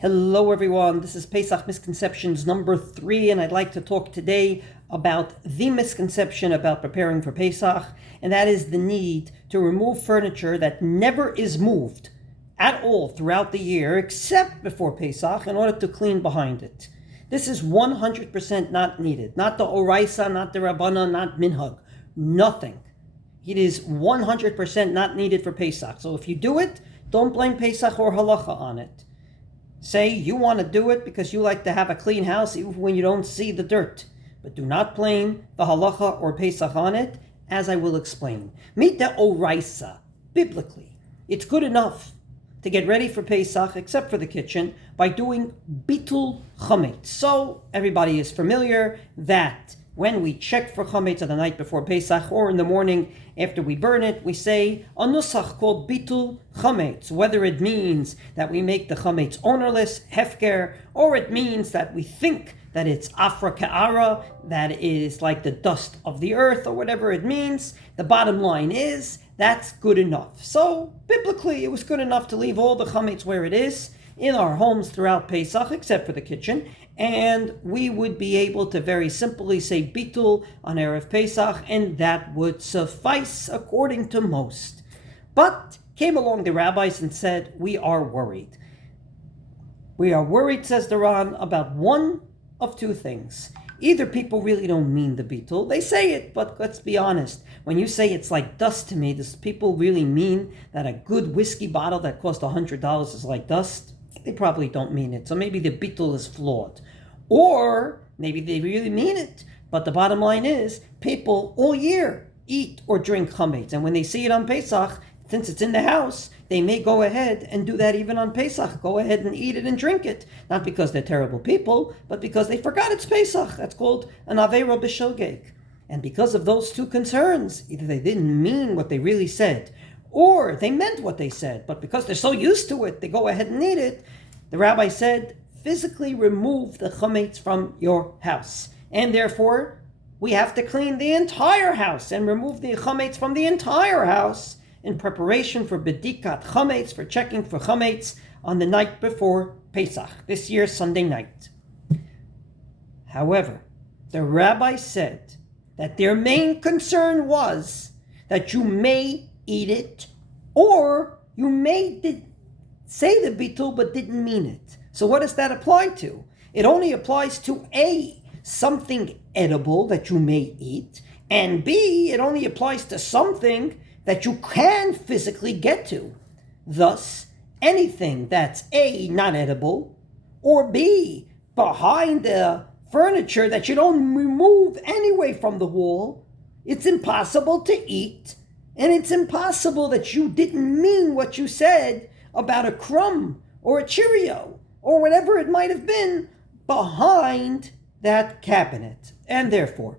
Hello everyone, this is Pesach Misconceptions number 3, and I'd like to talk today about the misconception about preparing for Pesach, and that is the need to remove furniture that never is moved at all throughout the year except before Pesach in order to clean behind it. This is 100% not needed. Not the Oraisa, not the Rabbana, not Minhag. Nothing. It is 100% not needed for Pesach. So if you do it, don't blame Pesach or Halacha on it. Say you want to do it because you like to have a clean house even when you don't see the dirt. But do not blame the halacha or Pesach on it, as I will explain. Meet the Oraisa. Biblically, it's good enough to get ready for Pesach, except for the kitchen, by doing bitul chametz. So everybody is familiar that when we check for chametz on the night before Pesach or in the morning after we burn it, we say a nusach called bitul chametz, whether it means that we make the chametz ownerless, hefker, or it means that we think that it's afra ka'ara, that is like the dust of the earth, or whatever it means. The bottom line is that's good enough. So biblically, it was good enough to leave all the chametz where it is in our homes throughout Pesach, except for the kitchen, and we would be able to very simply say bitul on Erev Pesach, and that would suffice according to most. But came along the rabbis and said, we are worried. We are worried, says the Ran, about one of two things. Either people really don't mean the bitul, they say it, but let's be honest. When you say it's like dust to me, does people really mean that a good whiskey bottle that cost $100 is like dust? They probably don't mean it. So maybe the bitul is flawed. Or maybe they really mean it. But the bottom line is, people all year eat or drink chametz. And when they see it on Pesach, since it's in the house, they may go ahead and do that even on Pesach. Go ahead and eat it and drink it. Not because they're terrible people, but because they forgot it's Pesach. That's called an aveira b'shogeg. And because of those two concerns, either they didn't mean what they really said, or they meant what they said, but because they're so used to it, they go ahead and eat it. The rabbi said, physically remove the chametz from your house. And therefore, we have to clean the entire house and remove the chametz from the entire house in preparation for bedikat chametz, for checking for chametz on the night before Pesach, this year's Sunday night. However, the rabbi said that their main concern was that you may eat it, or you may say the bitul but didn't mean it. So what does that apply to? It only applies to A, something edible that you may eat, and B, it only applies to something that you can physically get to. Thus, anything that's A, not edible, or B, behind the furniture that you don't remove anyway from the wall, it's impossible to eat. And it's impossible that you didn't mean what you said about a crumb or a Cheerio or whatever it might have been behind that cabinet. And therefore,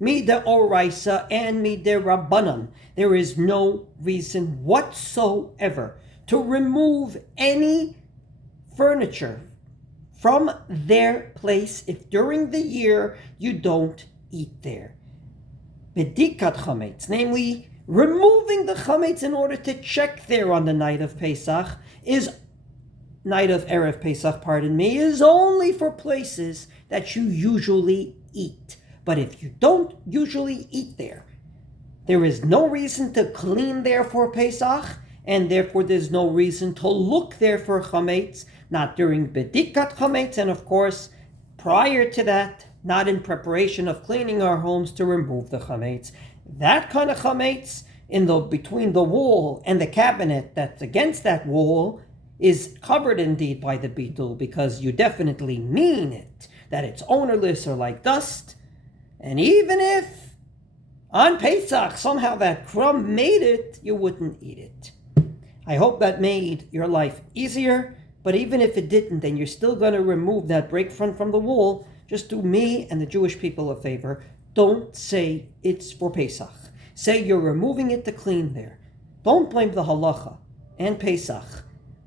Mida Oraisa and Mida Rabbanan, there is no reason whatsoever to remove any furniture from their place if during the year you don't eat there. Bedikat chametz, namely removing the chametz in order to check there on the night of Pesach, is Erev Pesach, is only for places that you usually eat. But if you don't usually eat there, there is no reason to clean there for Pesach, and therefore there's no reason to look there for chametz, not during bedikat chametz, and of course, prior to that, not in preparation of cleaning our homes to remove the chametz. That kind of chametz between the wall and the cabinet that's against that wall is covered indeed by the bitul, because you definitely mean it, that it's ownerless or like dust. And even if on Pesach somehow that crumb made it, you wouldn't eat it. I hope that made your life easier, but even if it didn't, then you're still going to remove that break front from the wall. Just do me and the Jewish people a favor. Don't say it's for Pesach. Say you're removing it to clean there. Don't blame the halacha and Pesach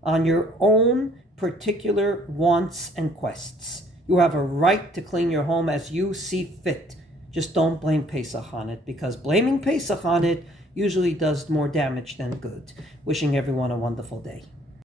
on your own particular wants and quests. You have a right to clean your home as you see fit. Just don't blame Pesach on it, because blaming Pesach on it usually does more damage than good. Wishing everyone a wonderful day.